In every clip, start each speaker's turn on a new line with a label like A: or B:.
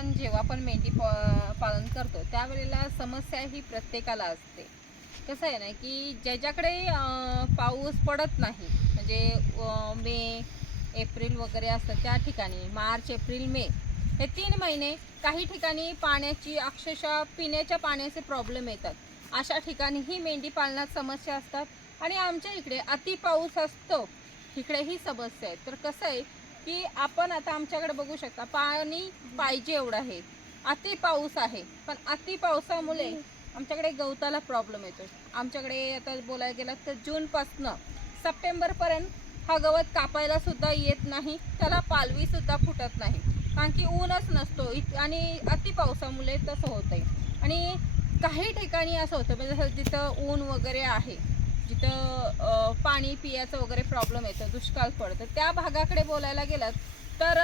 A: आपण जेव्हा पण मेंढी पालन करतो त्यावेळेला समस्या ही प्रत्येकाला असते. कसं आहे ना की ज्याच्याकडे पाऊस पडत नाही म्हणजे मे एप्रिल वगैरे असतं त्या ठिकाणी मार्च एप्रिल मे हे तीन महिने काही ठिकाणी पाण्याची अक्षरशः पिण्याच्या पाण्याचे प्रॉब्लेम येतात. अशा ठिकाणी ही मेंढी पालनात समस्या असतात आणि आमच्या इकडे अति पाऊस असतो. इकडेही समस्या आहे. तर कसं आहे की आपण आता आमच्याकडे बघू शकता पाणी पाहिजे एवढं आहे. अति पाऊस आहे पण अति पावसामुळे आमच्याकडे गवताला प्रॉब्लेम येतो आमच्याकडे आता बोलायला गेलं तर जूनपासनं सप्टेंबरपर्यंत हा गवत कापायला सुद्धा येत नाही त्याला पालवी सुद्धा फुटत नाही. कारण की ऊनच नसतो इत- आणि अति पावसामुळे तसं होतंय. आणि काही ठिकाणी असं होतं म्हणजे जसं जिथं ऊन वगैरे आहे जिथं पाणी पियाचं वगैरे प्रॉब्लेम येतं दुष्काळ पडतं. त्या भागाकडे बोलायला गेलं तर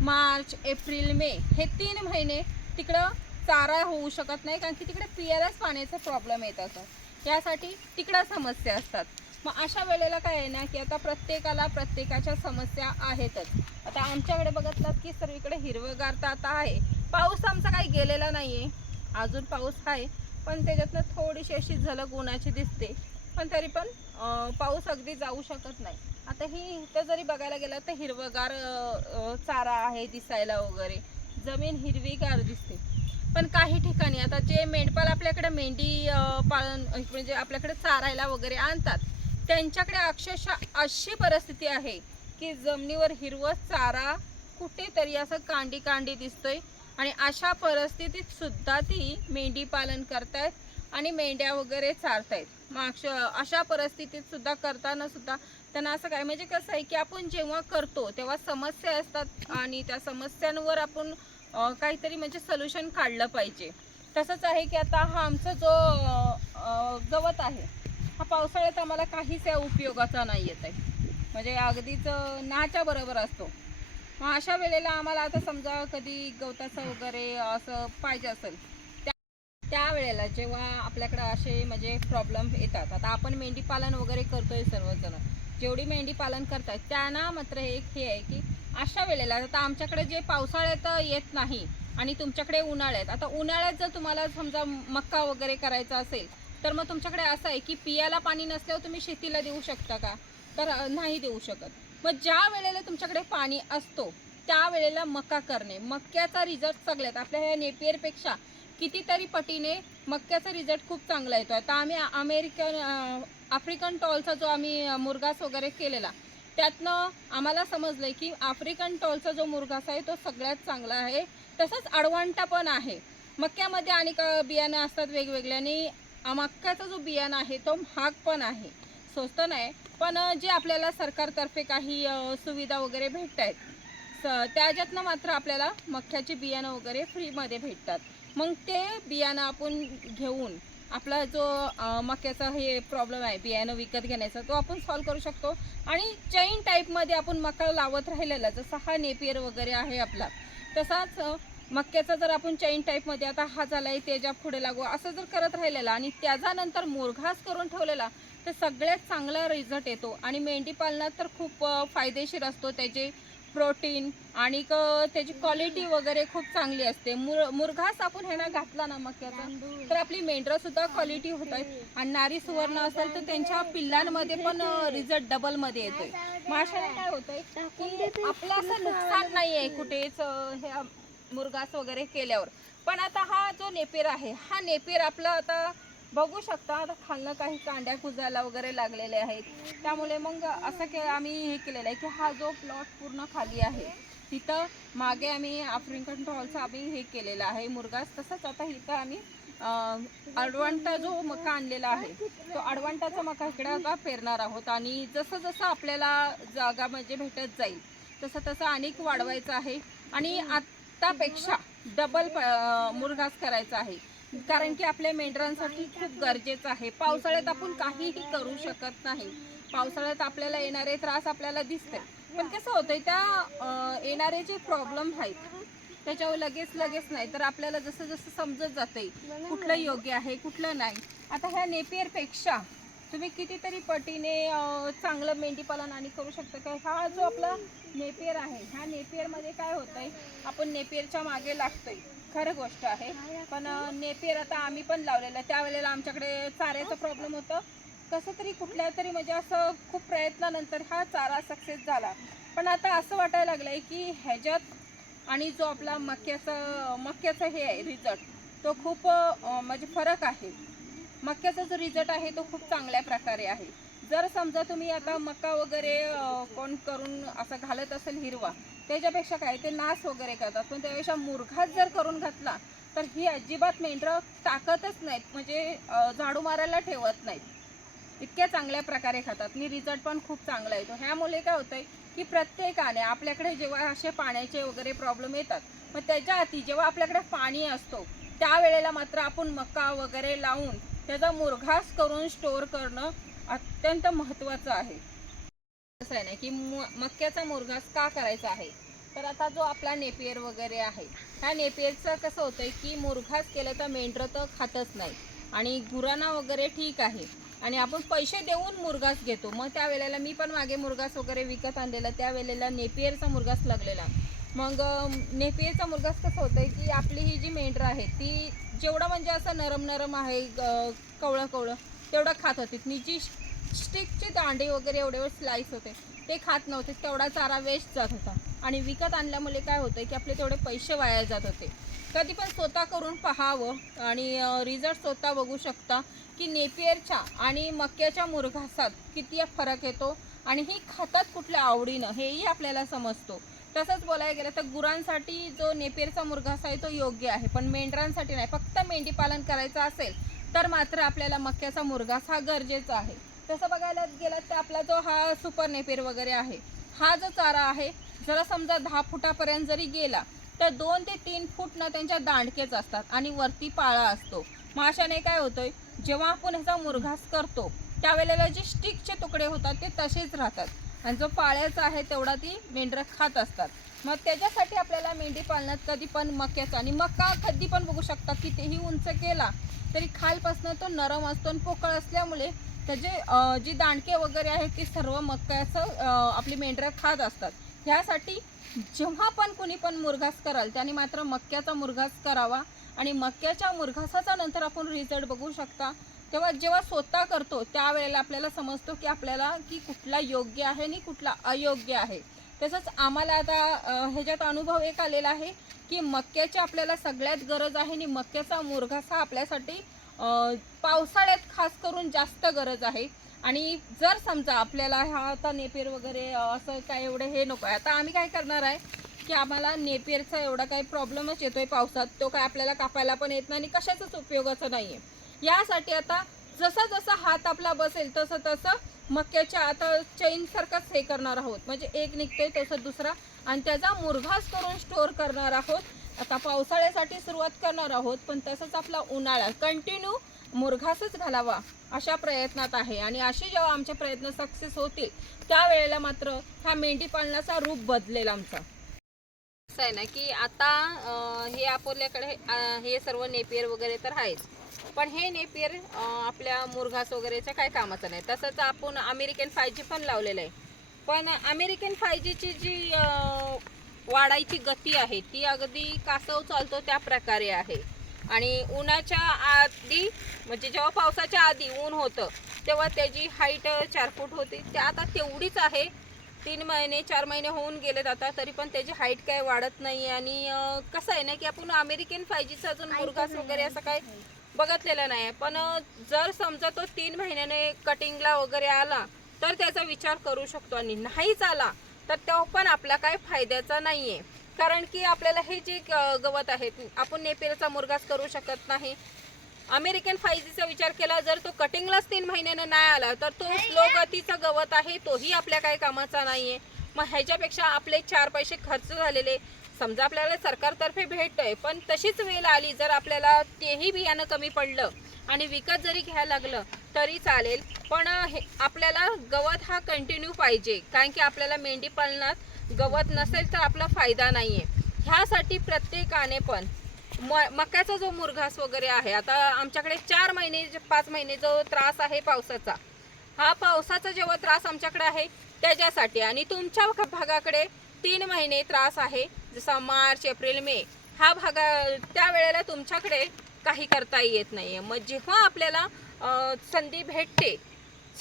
A: मार्च एप्रिल मे हे तीन महिने तिकडं चारा होऊ शकत नाही कारण की तिकडे पियालाच पाण्याचा प्रॉब्लेम येत असतो त्यासाठी तिकडं समस्या असतात. मग अशा वेळेला काय आहे ना की आता प्रत्येकाला प्रत्येकाच्या समस्या आहेतच. आता आमच्याकडे बघितलात की सर्वीकडे हिरवगार तर आता आहे. पाऊस आमचा काही गेलेला नाही आहे अजून पाऊस आहे पण त्याच्यातनं थोडीशी अशी झलक उन्हाची दिसते. पण तरी पण पाऊस अगदी जाऊ शकत नाही. आता ही इथं जरी बघायला गेलं तर हिरवगार चारा आहे दिसायला वगैरे. जमीन हिरवीगार दिसते. पण काही ठिकाणी आता जे मेंढपाल आपल्याकडे मेंढी पालन म्हणजे आपल्याकडे चारायला वगैरे आणतात त्यांच्याकडे अक्षरशः अशी परिस्थिती आहे की जमिनीवर हिरवं चारा कुठेतरी असं कांडी कांडी दिसतोय आणि अशा परिस्थितीत सुद्धा ती मेंढी पालन करतायत आणि मेंढ्या वगैरे चारतायत. मागश अशा परिस्थितीत सुद्धा करताना सुद्धा त्यांना असं काय म्हणजे कसं आहे की आपण जेव्हा करतो तेव्हा समस्या असतात आणि त्या समस्यांवर आपण काहीतरी म्हणजे सोल्युशन काढलं पाहिजे. तसंच आहे की आता हा आमचा जो गवत आहे हा पावसाळ्यात आम्हाला काहीच या उपयोगाचा नाही येत आहे. म्हणजे अगदीच नाच्या बरोबर असतो. मग अशा वेळेला आम्हाला आता समजा कधी गवताचं वगैरे असं पाहिजे असेल त्यावेळेला जेव्हा आपल्याकडे असे म्हणजे प्रॉब्लेम येतात. आता आपण मेंढी पालन वगैरे करतोय सर्वजण. जेवढी मेंढी पालन करतात त्यांना मात्र एक हे आहे की अशा वेळेला आता आमच्याकडे जे पावसाळ्यात येत नाही आणि तुमच्याकडे उन्हाळ्यात आता उन्हाळ्यात जर तुम्हाला समजा मक्का वगैरे करायचा असेल तर मग तुमच्याकडे असं आहे की पियाला पाणी नसल्यावर तुम्ही शेतीला देऊ शकता का? तर नाही देऊ शकत. मग ज्या वेळेला तुमच्याकडे पाणी असतो त्या वेळेला मका करणे. मक्याचा रिझल्ट सगळ्यात आपल्या ह्या नेपियरपेक्षा कितीतरी पटीने मक्याचा रिझल्ट खूप चांगला येतो आता आम्ही अमेरिकन आफ्रिकन टॉलचा जो आम्ही मुरगास वगैरे केलेला त्यातनं आम्हाला समजलं आहे की आफ्रिकन टॉलचा जो मुरगास आहे तो सगळ्यात चांगला आहे. तसंच अडवांटा पण आहे. मक्यामध्ये अनेक बियाणं असतात वेगवेगळे आणि मक्क्याचा मक्याचा जो बियाणं आहे तो महाग पण आहे. स्वस्त नाही पण जे आपल्याला सरकारतर्फे काही सुविधा वगैरे भेटत आहेत स त्याच्यातनं मात्र आपल्याला मक्याचे बियाणं वगैरे फ्रीमध्ये भेटतात. मग ते बियाणं आपण घेऊन आपला जो मक्याचा हे प्रॉब्लेम आहे बियाणं विकत घेण्याचा तो आपण सॉल्व करू शकतो. आणि चैन टाईपमध्ये आपण मका लावत राहिलेला जसा हा नेपियर वगैरे आहे आपला तसाच मक्याचा जर आपण चैन टाईपमध्ये आता हा झाला आहे त्याच्या पुढे लागू असं जर करत राहिलेला आणि त्याच्यानंतर मुरघास करून ठेवलेला तर सगळ्यात चांगला रिझल्ट येतो. आणि मेंढी पालनात तर खूप फायदेशीर असतो. त्याचे प्रोटीन आणि त्याची क्वालिटी वगैरे खूप चांगली असते. मुर मुरघास आपण ह्यांना घातला ना मक्याचा तर आपली मेंढरं सुद्धा क्वालिटी होत आहे आणि नारी सुवर्ण असेल तर त्यांच्या पिल्लांमध्ये पण रिझल्ट डबलमध्ये येतोय. मग काय होतंय की आपलं असं नुकसान नाही आहे कुठेच ह्या मुरघास वगैरे केल्यावर. पण आता हा जो नेपेर आहे हा नेपेर आपला आता बघू शकता आता खालनं काही कांड्या कुजायला वगैरे लागलेले आहेत. त्यामुळे मग असं के आम्ही हे केलेलं आहे की हा जो प्लॉट पूर्ण खाली आहे तिथं मागे आम्ही आफ्रिकन टॉलचा आम्ही हे केलेलं आहे मुरगास तसंच आता इथं आम्ही अडवांटा अडवंटा जो मका आणलेला आहे तो अडवंटाचा मका इकडे आता पेरणार आहोत. आणि जसं जसं आपल्याला जागा म्हणजे भेटत जाईल तसं तसं अनेक वाढवायचं आहे. आणि आत्तापेक्षा डबल मुरघास करायचा आहे. कारण की आपल्या मेंढरांसाठी खूप गरजेचं आहे. पावसाळ्यात आपण काहीही करू शकत नाही. पावसाळ्यात आपल्याला येणारे त्रास आपल्याला दिसते पण कसं होतंय त्या येणारे जे प्रॉब्लेम आहेत त्याच्यावर लगेच लगेच नाही. तर आपल्याला जसं जसं समजत जाते कुठलं योग्य आहे कुठलं नाही. आता ह्या नेपियरपेक्षा तुम्ही कितीतरी पटीने चांगलं मेंढीपालन आणि करू शकता. का हा जो आपला नेपियर आहे ह्या नेपियरमध्ये काय होतंय आपण नेपियरच्या मागे लागतोय. खरं गोष्ट आहे. पण नेपियर आता आम्ही पण लावलेलं आहे. त्यावेळेला आमच्याकडे चाऱ्याचं प्रॉब्लेम होतं. कसं तरी कुठल्या तरी म्हणजे असं खूप प्रयत्नानंतर हा चारा सक्सेस झाला. पण आता असं वाटायला आहे की ह्याच्यात आणि जो आपला मक्याचं मक्याचं हे आहे रिझल्ट तो खूप म्हणजे फरक आहे. मक्याचा जो रिझल्ट आहे तो खूप चांगल्या प्रकारे आहे. जर समजा तुम्ही आता मका वगैरे कोण करून असं घालत असेल हिरवा त्याच्यापेक्षा काय ते नाश वगैरे करतात. पण त्यापेक्षा मुरघास जर करून घातला तर ही अजिबात मेंढरं टाकतच नाहीत. म्हणजे झाडू मारायला ठेवत नाहीत. इतक्या चांगल्या प्रकारे खातात. आणि रिझल्ट पण खूप चांगला येतो. ह्यामुळे काय होतंय की प्रत्येकाने आपल्याकडे जेव्हा असे पाण्याचे वगैरे प्रॉब्लेम येतात मग त्याच्या आधी जेव्हा आपल्याकडे पाणी असतो त्यावेळेला मात्र आपण मका वगैरे लावून त्याचा मुरघास करून स्टोअर करणं अत्यंत महत्त्वाचं आहे. कसं आहे ना की मक्याचा मुरघास का करायचा आहे? तर आता जो आपला नेपियर वगैरे आहे ह्या नेपियरचं कसं होतंय की मुरघास केलं तर मेंढरं तर खातच नाही. आणि गुरांना वगैरे ठीक आहे. आणि आपण पैसे देऊन मुरघास घेतो. मग त्यावेळेला मी पण मागे मुरघास वगैरे विकत आणलेला त्यावेळेला नेपियरचा मुरघास लागलेला. मग नेपियरचा मुरघास कसं होतंय की आपली ही जी मेंढरं आहे ती जेवढं म्हणजे असं नरम नरम आहे कवळं कवळं तेवढं खात होती. नी जी स्टिकचे दांडे वगैरे एवढे स्लाइस स्लाईस होते. ते खात नव्हते. तेवढा चारा वेस्ट जात होता. आणि विकत आणल्यामुळे काय होतं की आपले तेवढे पैसे वाया जात होते. कधी पण स्वतः करून पहावं आणि रिझल्ट स्वतः बघू शकता की नेपियरच्या आणि मक्याच्या मुरघासात किती फरक येतो आणि ही खातात कुठल्या आवडीनं हेही आपल्याला समजतो. तसंच बोलायला गेलं तर गुरांसाठी जो नेपियरचा मुरघासा आहे तो योग्य आहे. पण मेंढरांसाठी नाही. फक्त मेंढी पालन करायचं असेल तर मात्र आपल्याला मक्याचा मुरघास हा गरजेचा आहे. तसं बघायला गेलात तर आपला जो हा सुपर नेपेर वगैरे आहे हा जो चारा आहे जरा समजा दहा फुटापर्यंत जरी गेला तर दोन ते तीन फूट ना त्यांच्या दांडकेच असतात आणि वरती पाळा असतो. मग अशाने काय आहे जेव्हा आपण ह्याचा मुरघास करतो त्यावेळेला जे स्टिकचे तुकडे होतात ते तसेच राहतात. आणि जो पाळ्याचा आहे तेवढा ती मेंढरं खात असतात. मग त्याच्यासाठी आपल्याला मेंढी पालनात कधी पण मक्याचा आणि मका कधी पण बघू शकता कितीही उंच केला तरी खालपासून तो नरम असतो आणि पोकळ असल्यामुळे त्याचे जी दांडके वगैरे आहेत ती सर्व मक्याचं आपली मेंढरं खात असतात. ह्यासाठी जेव्हा पण कुणी पण मुरघास कराल त्याने मात्र मक्याचा मुरघास करावा आणि मक्याच्या मुरघासाचा नंतर आपण रिझल्ट बघू शकता. तेव्हा जेव्हा स्वतः करतो त्यावेळेला आपल्याला समजतो की आपल्याला की कुठला योग्य आहे आणि कुठला अयोग्य आहे. तसंच आम्हाला आता ह्याच्यात अनुभव एक आलेला आहे. की मक्याची आपल्याला सगळ्यात गरज आहे आणि मक्याचा मुरघासा आपल्यासाठी पावसाळ्यात खास करून जास्त गरज आहे. आणि जर समजा आपल्याला हा आता नेपेर वगैरे असं काय एवढं हे नको आहे. आता आम्ही काय करणार आहे की आम्हाला नेपेरचा एवढा काही प्रॉब्लेमच येतोय पावसात. तो काय आपल्याला कापायला पण येत नाही आणि कशाचाच उपयोगाचं नाही आहे यासाठी आता जसा जसा हात आपला बसेल तसं तसं मक्याच्या आता चैनसारखाच हे करणार आहोत. म्हणजे एक निघतोय तसं दुसरा. आणि त्याचा मुरघास करून स्टोअर करणार आहोत. आता पावसाळ्यासाठी सुरुवात करणार आहोत पण तसंच आपला उन्हाळा. कंटिन्यू मुरघासच घालावा अशा प्रयत्नात आहे. आणि असे जेव्हा आमचे प्रयत्न सक्सेस होतील त्यावेळेला मात्र हा मेंढी पालनाचा रूप बदलेल आमचा. असं आहे ना की आता हे आपल्याकडे हे सर्व नेपियर वगैरे तर आहेच. पण हे नेपियर आपल्या मुरघास वगैरेच्या काय कामाचं नाही. तसंच आपण अमेरिकन फाय जी पण लावलेलं आहे. पण अमेरिकन फाय जीची जी वाढायची गती आहे ती अगदी कासव चालतो त्या प्रकारे आहे. आणि उन्हाच्या आधी म्हणजे जेव्हा पावसाच्या आधी ऊन होतं तेव्हा त्याची हाईट चार फूट होती. त्या आता तेवढीच आहे. तीन महिने चार महिने होऊन गेलेत आता तरी पण त्याची हाईट काय वाढत नाही आणि कसं आहे ना की आपण अमेरिकन फायजीचं अजून मुरघास वगैरे असं काय बघितलेलं नाही पण जर समजा तो तीन महिन्याने कटिंगला वगैरे आला तर त्याचा विचार करू शकतो आणि नाहीच आला तर तो पण आपला काय फायद्याचा नाहीये. कारण की आपल्याला हे जे गवत आहे आपण नेपेरचा मुरघास करू शकत नाही. अमेरिकन फायजीचा विचार केला जर तो कटिंगलाच तीन महिन्यानं नाही आला तर तो स्लो गतीचा गवत आहे तोही आपल्या काही कामाचा नाहीये. मग ह्याच्यापेक्षा आपले चार पैसे खर्च झालेले समजा आपल्याला सरकारतर्फे भेटतंय पण तशीच वेळ आली जर आपल्याला तेही बियाणं कमी पडलं आणि विकत जरी घ्यायला लागलं तरी चालेल पण हे आपल्याला गवत हा कंटिन्यू पाहिजे. कारण की आपल्याला मेंढी पालनात गवत नसेल तर आपला फायदा नाही आहे ह्यासाठी प्रत्येकाने पण म मक्याचा जो मुरघास वगैरे आहे आता आमच्याकडे चार महिने पाच महिने जो त्रास आहे पावसाचा हा पावसाचा जेव्हा त्रास आमच्याकडे आहे त्याच्यासाठी. आणि तुमच्या भागाकडे तीन महिने त्रास आहे. जसा मार्च एप्रिल मे हा भागा त्यावेळेला तुमच्याकडे काही करता येत नाही आहे मग जेव्हा आपल्याला संधी भेटते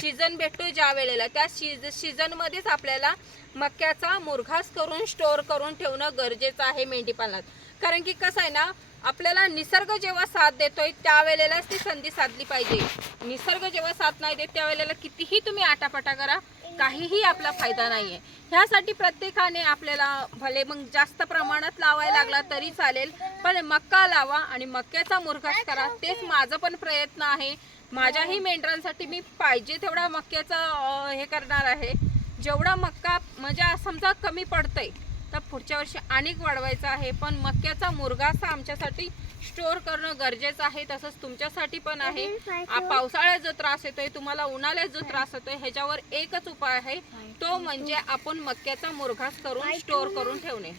A: सीझन भेटतो ज्या वेळेला त्या सीज सीझनमध्येच आपल्याला मक्याचा मुरघास करून स्टोअर करून ठेवणं गरजेचं आहे मेंढीपालनात. कारण की कसं आहे ना आपल्याला निसर्ग जेव्हा साथ देतोय त्यावेळेलाच ती संधी साधली पाहिजे. निसर्ग जेव्हा साथ नाही देत त्यावेळेला कितीही तुम्ही आटापाटा करा काहीही आपला फायदा नाही आहे ह्यासाठी प्रत्येकाने आपल्याला भले मग जास्त प्रमाणात लावायला लागला तरी चालेल पण मक्का लावा आणि मक्याचा मुरघास करा. तेच माझं पण प्रयत्न आहे. माझ्याही मेंढरांसाठी मी पाहिजे तेवढा मक्याचा हे करणार आहे. जेवढा मक्का म्हणजे समजा कमी पडतंय तर पुढच्या वर्षी अनेक वाढवायचं आहे. पण मक्याचा मुरघास आमच्यासाठी स्टोअर करणं गरजेचं आहे तसंच तुमच्यासाठी पण आहे. आ- पावसाळ्यात जो त्रास येतोय तुम्हाला उन्हाळ्यात जो त्रास येतोय ह्याच्यावर एकच उपाय आहे. तो म्हणजे आपण मक्याचा मुरघास करून स्टोअर करून ठेवणे.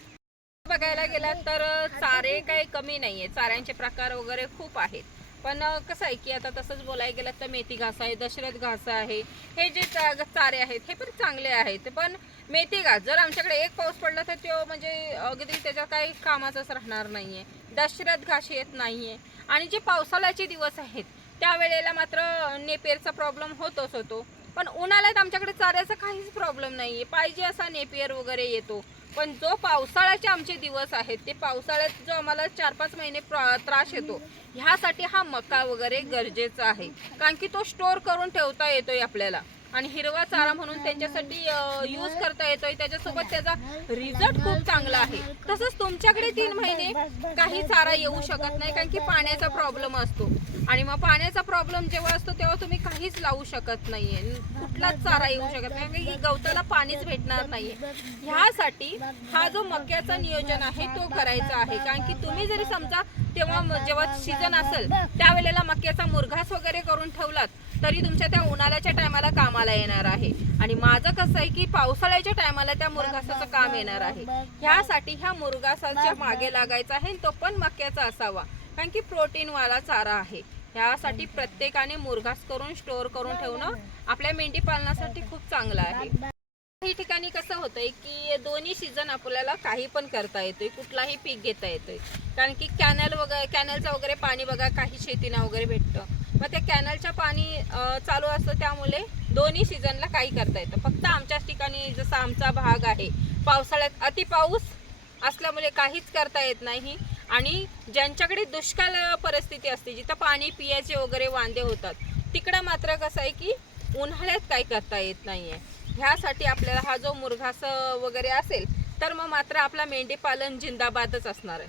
A: बघायला गेला तर चारे काही कमी नाहीये. चाऱ्यांचे प्रकार वगैरे खूप आहेत. पण कसं आहे की आता तसंच बोलायला गेलं तर मेथी घास आहे दशरथ घास आहे. हे जे चारे आहेत हे पण चांगले आहेत. पण मेथी घास जर आमच्याकडे एक पाऊस पडला तर तो म्हणजे अगदी त्याच्या काही कामाचाच राहणार नाहीये. दशरथ घास येत नाही आहे आणि जे पावसाळ्याचे दिवस आहेत त्यावेळेला मात्र नेपियरचा प्रॉब्लेम होतोच होतो. पण उन्हाळ्यात आमच्याकडे चाऱ्याचा काहीच प्रॉब्लेम नाही आहे पाहिजे असा नेपियर वगैरे येतो. पण जो पावसाळ्याचे आमचे दिवस आहेत ते पावसाळ्यात जो आम्हाला चार पाच महिने प्र- त्रास येतो ह्यासाठी हा मका वगैरे गरजेचा आहे. कारण की तो स्टोअर करून ठेवता येतोय आपल्याला. आणि हिरवा चारा म्हणून त्यांच्यासाठी यूज करता येतोय. त्याच्यासोबत त्याचा रिझल्ट खूप चांगला आहे. तसंच तुमच्याकडे तीन महिने काही चारा येऊ शकत नाही कारण की पाण्याचा प्रॉब्लेम असतो. आणि मग पाण्याचा प्रॉब्लेम जेव्हा असतो तेव्हा तुम्ही काहीच लावू शकत नाहीये. कुठलाच चारा येऊ शकत नाही. म्हणजे की गवताला पाणीच भेटणार नाहीये. ह्यासाठी हा जो मक्याचा नियोजन आहे तो करायचा आहे. कारण की तुम्ही जरी समजा तेव्हा जेव्हा सीजन असेल त्यावेळेला मक्याचा मुरघास वगैरे करून ठेवलात तरी तुमच्या त्या उन्हाळ्याच्या टायमाला कामाला येणार आहे. आणि माझं कसं आहे की पावसाळ्याच्या टायमाला त्या मुरघासाचं काम येणार आहे. ह्यासाठी ह्या मुरघासाच्या मागे लागायचा आहे तो पण मक्याचा असावा. कारण की प्रोटीनवाला चारा आहे. ह्यासाठी प्रत्येकाने मुरघास करून स्टोअर करून ठेवणं आपल्या मेंढी पालनासाठी खूप चांगलं आहे. काही ठिकाणी कसं होतंय की दोन्ही सीझन आपल्याला काही पण करता येतोय कुठलाही पीक घेता येतोय. कारण की कॅनल वगैरे कॅनलचं वगैरे पाणी बघा काही शेतीना वगैरे भेटतं. मग त्या कॅनलच्या पाणी चालू असतं त्यामुळे दोन्ही सीझनला काही करता येतं. फक्त आमच्याच ठिकाणी जसा आमचा भाग आहे पावसाळ्यात अति पाऊस असल्यामुळे काहीच करता येत नाही आणि ज्यांच्याकडे दुष्काळ परिस्थिती असते जिथं पाणी पियाचे वगैरे वांदे होतात तिकडं मात्र कसं आहे की उन्हाळ्यात काही करता येत नाही आहे ह्यासाठी आपल्याला हा जो मुरघास वगैरे असेल तर मग मात्र आपला मेंढीपालन जिंदाबादच असणार आहे.